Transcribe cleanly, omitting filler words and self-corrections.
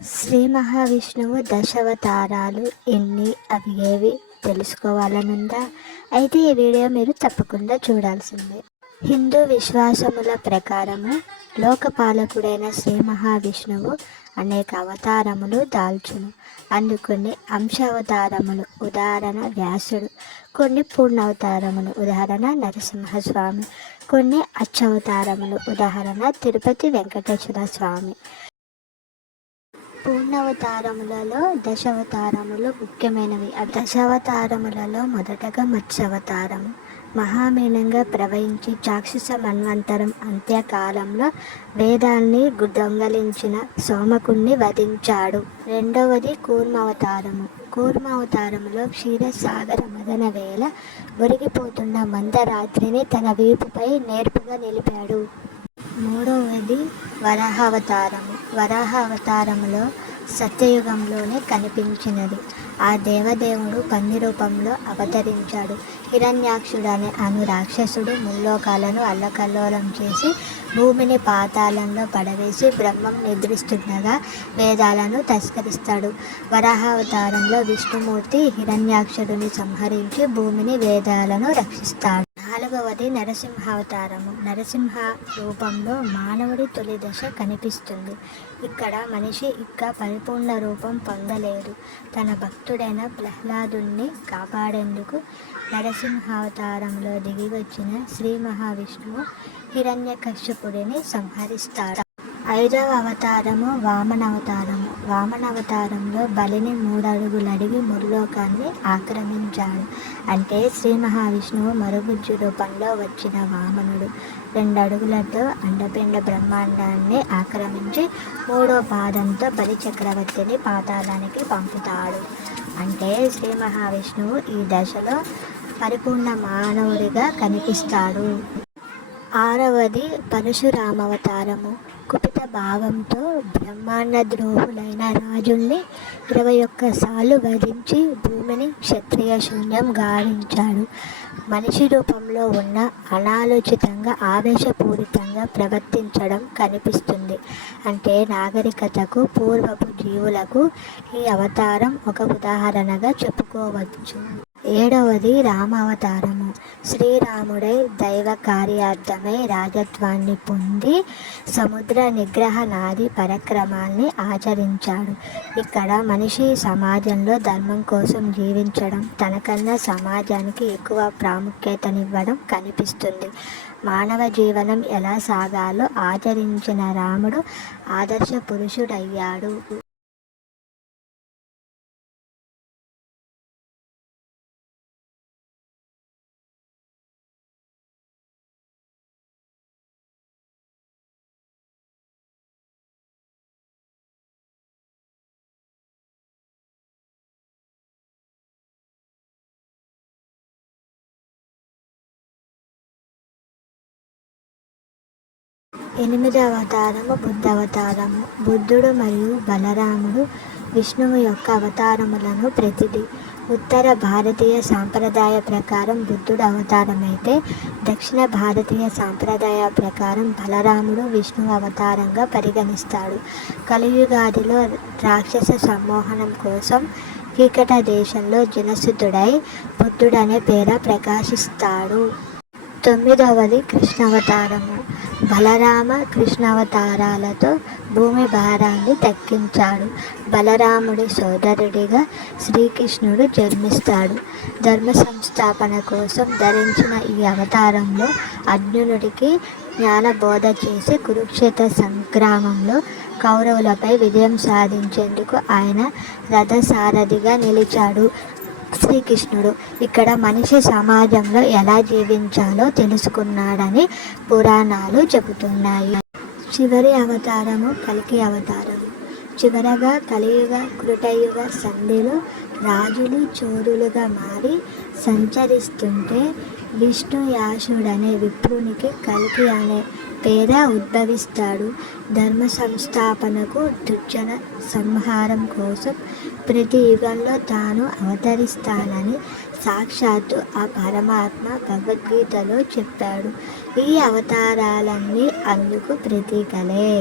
శ్రీ మహావిష్ణువు దశావతారాలు ఎన్ని, అవి ఏవి తెలుసుకోవాలనుందా? అయితే ఈ వీడియో మీరు తప్పకుండా చూడాల్సిందే. హిందూ విశ్వాసముల ప్రకారము లోకపాలకుడైన శ్రీ మహావిష్ణువు అనేక అవతారములు దాల్చును. అందుకొన్ని అంశావతారములు, ఉదాహరణ వ్యాసుడు; కొన్ని పూర్ణావతారములు, ఉదాహరణ నరసింహస్వామి; కొన్ని అచ్చవతారములు, ఉదాహరణ తిరుపతి వెంకటేశ్వర స్వామి. పూర్ణావతారములలో దశావతారములు ముఖ్యమైనవి. దశావతారములలో మొదటగా మత్స్యావతారము. మహామేనంగా ప్రవహించి చాక్షుష మన్వంతరం అంత్యకాలంలో వేదాల్ని దొంగలించిన సోమకుణ్ణి వధించాడు. రెండవది కూర్మావతారము. కూర్మావతారములో క్షీరసాగర మదన వేళ ఒరిగిపోతున్న మందరాత్రిని తన వీపుపై నేర్పుగా నిలిపాడు. మూడవది వరాహావతారము. వరాహావతారములో సత్యయుగంలోనే కనిపించినది. ఆ దేవదేవుడు పంది రూపంలో అవతరించాడు. హిరణ్యాక్షుడు అను రాక్షసుడు ముల్లోకాలను అల్లకల్లోలం చేసి భూమిని పాతాళంలో పడవేసి బ్రహ్మం నిద్రిస్తుండగా వేదాలను తస్కరిస్తాడు. వరాహావతారంలో విష్ణుమూర్తి హిరణ్యాక్షుడిని సంహరించి భూమిని, వేదాలను రక్షిస్తాడు. నాలుగవది నరసింహావతారము. నరసింహ రూపంలో మానవుడి తొలి దశ కనిపిస్తుంది. ఇక్కడ మనిషి పరిపూర్ణ రూపం పొందలేదు. తన భక్తుడైన ప్రహ్లాదుణ్ణి కాపాడేందుకు నరసింహావతారంలో దిగి వచ్చిన శ్రీ మహావిష్ణువు హిరణ్యకశ్యపుడిని సంహరిస్తాడు. ఐదవ అవతారము వామనావతారము. వామనావతారంలో బలిని 3 అడుగులు అడిగి ముల్లోకాన్ని ఆక్రమించాడు. అంటే శ్రీ మహావిష్ణువు మరుగుజ్జు రూపంలో వచ్చిన వామనుడు 2 అడుగులతో అండపిండ బ్రహ్మాండాన్ని ఆక్రమించి 3వ పాదంతో బలి చక్రవర్తిని పాతాళానికి పంపుతాడు. అంటే శ్రీ మహావిష్ణువు ఈ దశలో పరిపూర్ణ మానవుడిగా కనిపిస్తాడు. ఆరవది పరశురామావతారము. కుపిత భావంతో బ్రహ్మాండ ద్రోహులైన రాజుల్ని 21 సార్లు వధించి భూమిని క్షత్రియ శూన్యం గావించాడు. మనిషి రూపంలో ఉన్న అనాలోచితంగా ఆవేశపూరితంగా ప్రవర్తించడం కనిపిస్తుంది. అంటే నాగరికతకు పూర్వపు జీవులకు ఈ అవతారం ఒక ఉదాహరణగా చెప్పుకోవచ్చు. ఏడవది రామావతారము. శ్రీరాముడై దైవ కార్యార్థమై రాజత్వాన్ని పొంది సముద్ర నిగ్రహ నాది పరక్రమాల్ని ఆచరించాడు. ఇక్కడ మనిషి సమాజంలో ధర్మం కోసం జీవించడం, తనకన్నా సమాజానికి ఎక్కువ ప్రాముఖ్యతనివ్వడం కనిపిస్తుంది. మానవ జీవనం ఎలా సాగాలో ఆచరించిన రాముడు ఆదర్శ పురుషుడయ్యాడు. ఎనిమిదవ అవతారము బుద్ధావతారము. బుద్ధుడు మరియు బలరాముడు విష్ణువు యొక్క అవతారములను ప్రతిది. ఉత్తర భారతీయ సాంప్రదాయ ప్రకారం బుద్ధుడు అవతారమైతే, దక్షిణ భారతీయ సాంప్రదాయ ప్రకారం బలరాముడు విష్ణువు అవతారంగా పరిగణిస్తాడు. కలియుగాదిలో రాక్షస సమ్మోహనం కోసం కీకట దేశంలో జనసుతుడై బుద్ధుడనే పేర ప్రకాశిస్తాడు. 9వది కృష్ణావతారము. బలరామ కృష్ణావతారాలతో భూమి భారాన్ని తగ్గించాడు. బలరాముడి సోదరుడిగా శ్రీకృష్ణుడు జన్మిస్తాడు. ధర్మ సంస్థాపన కోసం ధరించిన ఈ అవతారంలో అర్జునుడికి జ్ఞానబోధ చేసి కురుక్షేత్ర సంగ్రామంలో కౌరవులపై విజయం సాధించేందుకు ఆయన రథసారథిగా నిలిచాడు. శ్రీకృష్ణుడు ఇక్కడ మనిషి సమాజంలో ఎలా జీవించాలో తెలుసుకున్నాడని పురాణాలు చెబుతున్నాయి. చివరి అవతారము కల్కి అవతారము. చివరగా కలియుగ కృతయుగ సంధిలో రాజులు చోరులుగా మారి సంచరిస్తుంటే విష్ణుయాసుడనే విప్రునికి కల్కి అనే పేర ఉద్భవిస్తాడు. ధర్మ సంస్థాపనకు, దుర్జన సంహారం కోసం ప్రతి యుగంలో తాను అవతరిస్తానని సాక్షాత్తు ఆ పరమాత్మ భగవద్గీతలో చెప్పాడు. ఈ అవతారాలన్నీ అందుకు ప్రతీకలే.